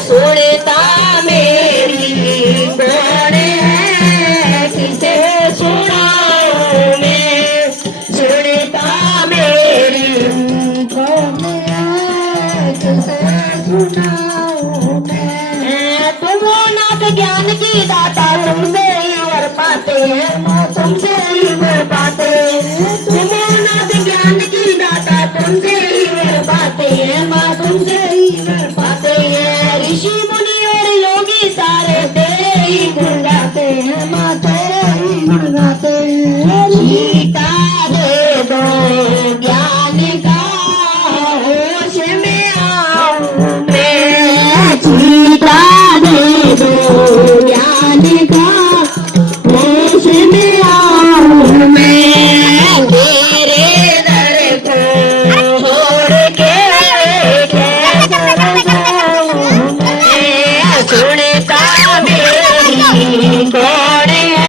सुनता मेरी कौन है, किसे सुनाऊं मैं, सुनता मेरी कौन है, किसे सुनाऊं मैं। तुम नाथ ज्ञान की दाता, तुमसे ही वर पाते हैं, तुमसे ही वर पाते हैं। तुम नाथ ज्ञान की दाता, तुमसे ही वर पाते हैं माँ, तुमसे ही वर पाते हैं। ऋषि मुनि और योगी सारे तेरे ही गुण गाते हैं माँ, तेरे ही गुण गाते हैं। सीता दे दो ज्ञान का, होश में आऊं मैं, सीता दे दो ज्ञान का, होश में आऊं मैं। तेरे दर को छोड़ के कैसे जाऊं मैं, सुनता मेरी